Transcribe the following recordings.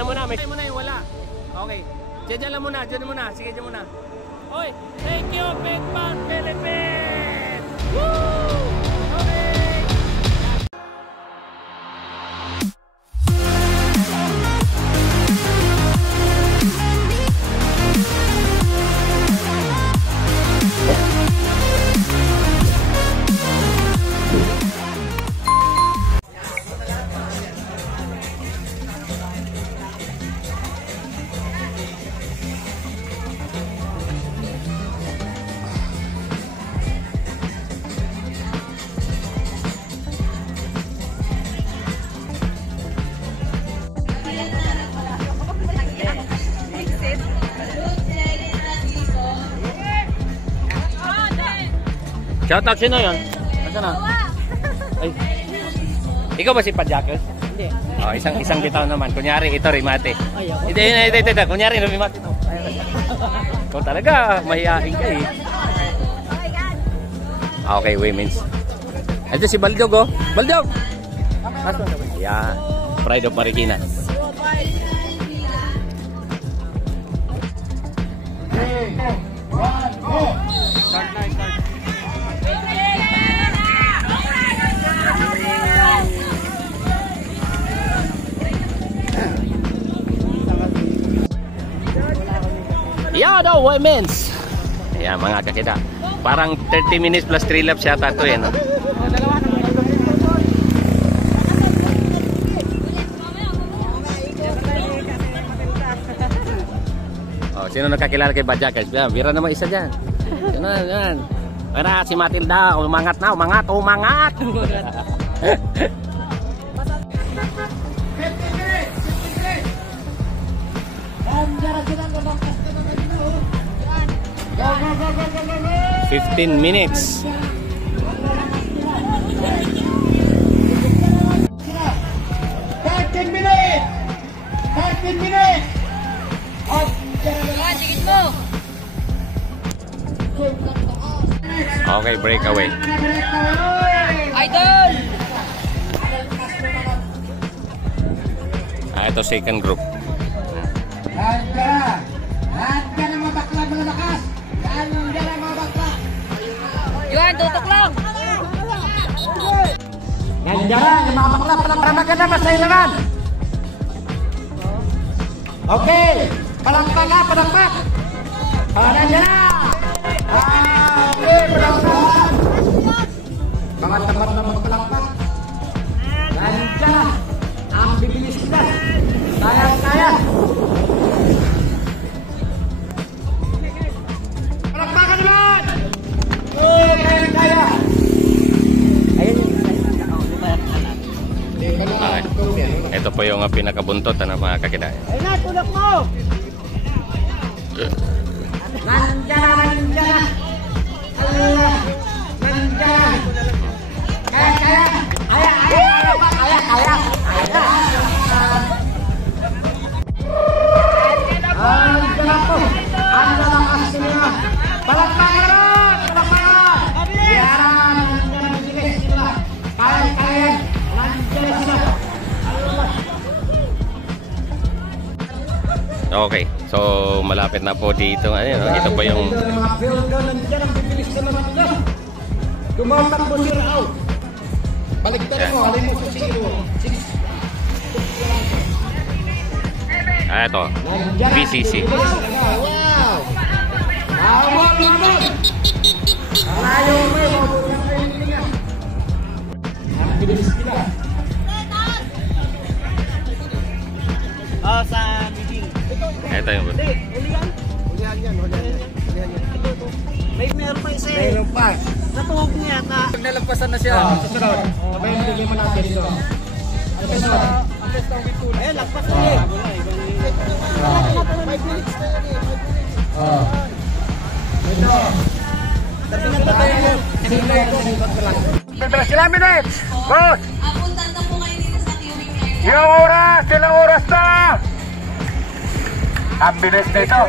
na muna. May muna yung wala. Okay. Diyan lang muna, diyan muna. Sige, diyan muna. Oy, thank you, Bedpan Philippines! Woo! Okay! shoutout, sino yun? Asa na? Ay. Ikaw ba si Padjakers? Hindi. Oh, isang bitaw naman. Kunyari, ito Rimate. Ito. Kunyari, Rimate ito. Ikaw talaga, mahihain ka eh. Okay, women's. Ito si Baldog, oh. Baldog! Yeah. Pride of Marikina. Yeah, no, women's. Ayan, mga kakita. Parang 30 minutes plus 3 laps yata ito eh, no? Oh, sino nakakilala kay Badja? Bira naman isa dyan. Yan. Para si Matilda, umangat na, umangat. Go. 15 minutes. 13 minutes. 13 minutes. Digit mo. Okay, breakaway. Idol. Ito second group. Nandiyan ang mga bakla, mga lakas. Nandiyan ang mga bakla. Yuan, tutok lang. Nandiyan ang mga bakla, palang maganda, masailangan. Okay, palangpak. Nandiyan na. Okay, palangpak. Mga tamad na magpalangpak. Nandiyan ang bibilis nila. Kaya. Palakpakan naman! Kaya! Ito po yung pinakabuntot na mga kakita. Ayun na, tulak mo! Nandiyan na! Allah! Nandiyan! Kaya! Okay, so malapit na po dito. Ito po yung Tumatakbo si Rao. Baligtad mo, alay mo sa siro. ito, BCC. Wow! Tawag naman! Ayaw mo, ang bilis sila. Sa meeting. Ito yung Hulihan yan. Meron pa isa eh. Meron pa. Natuhog niya na. Nalagpasan na siya. Susunod. Sabay mo bigay mo natin dito. Ayun, lagpas na eh. 5 minutes na yan eh. Ito. Sabi na ba tayo? Ilang minutes? Boss! Apuntan na po kayo dito sa queuing area. Ilang oras na! Ang bilis nito.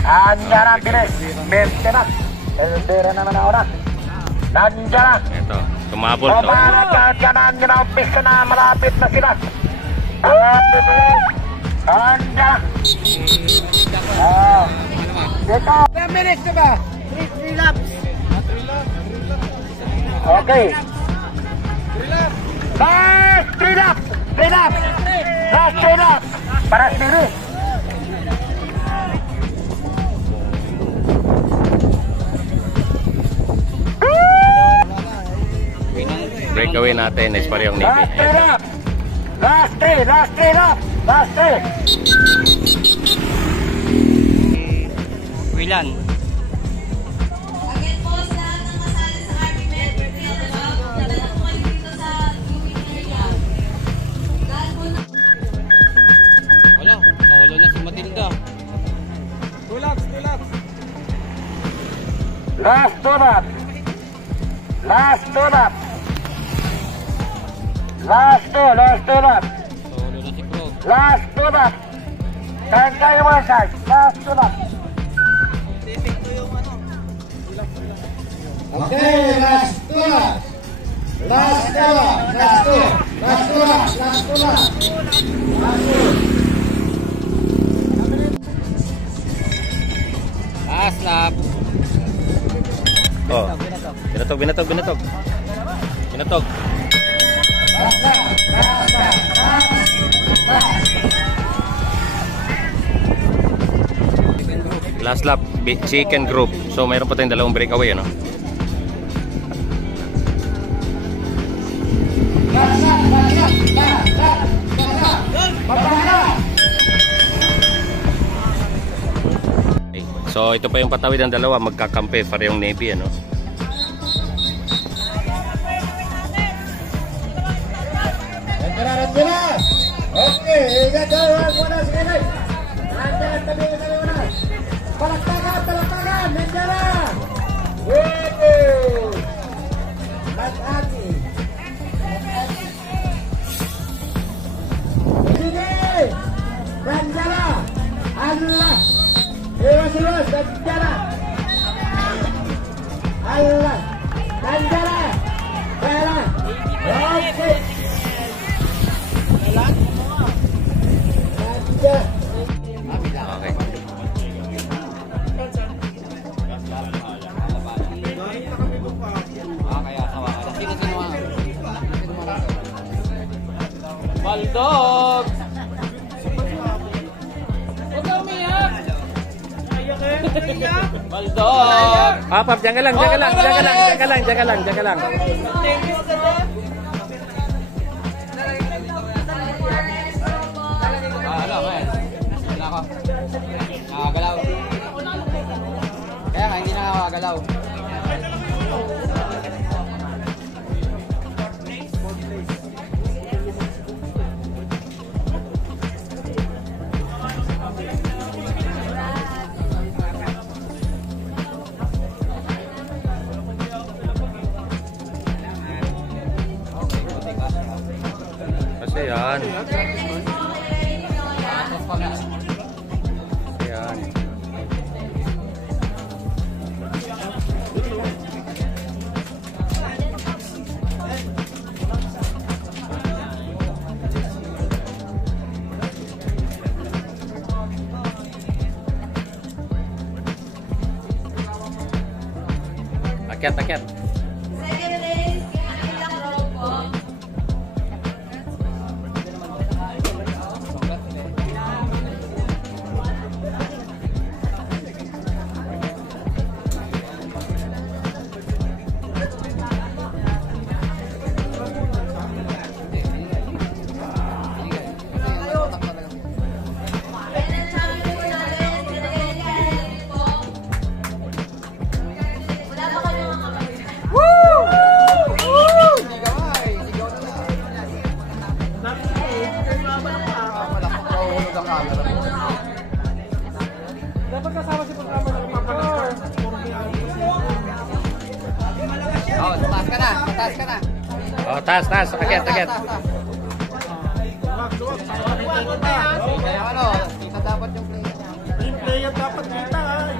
Andiyan ang bilis. 20 na. Elvera naman na oras. Nandiyan na. ito, tumabol to. Umaragad ka na. Ginaumpisa na. Malapit na sila. Ang bilis. Nandiyan. Dito. 10 minutes na ba? 3 laps. Okay. Last 3 laps. 3 laps. Last 3 laps. Para sendiri. Breakaway natin is parehong Navy. Last 3 laps. Last 3 laps. Last 3. Wilan. Again po sa lahat ng kasali sa Army Med, dala po kayo dito sa viewing area. Dahil po na... Wala, nawala na si Matilda. 2 laps. Last 2 laps. Last 2 laps. Last 2 laps. Nawala na si Crow. Last 2 laps. Saan kayo mga guys? Last 2 laps. Okay, last 2 laps. Last 2 laps. Last 2 laps. Last 2 laps. Last lap. Oh. Binatog. Last lap, chicken group. So mayroon pa tayong dalawang breakaway, ano? Okay. So ito pa yung patawid ng dalawa, magkakampi parehong Navy, ano? Renderas. Okay, ingat jalan muna sekali. Lancar tabi muna. Palakpakan, Renderas. Hati-hati. Sini. Ranjala. Allah. Luas, Ranjala. Allah. Ranjala. Jalan. Oke. Okay. Baldog! Huwag na umiyak! Baldog! Pap, jangan lang. Wala ako. Nakagalaw. Kaya nga, hindi nakakagalaw. Kasi yan. Akyat. Second place, Ilang Row po. Dapat kasama si programa ng papalag. Oh, taas ka na. Oh, taas. Akyat. Kaya ano, kita dapat yung player. Yung player dapat kita ha.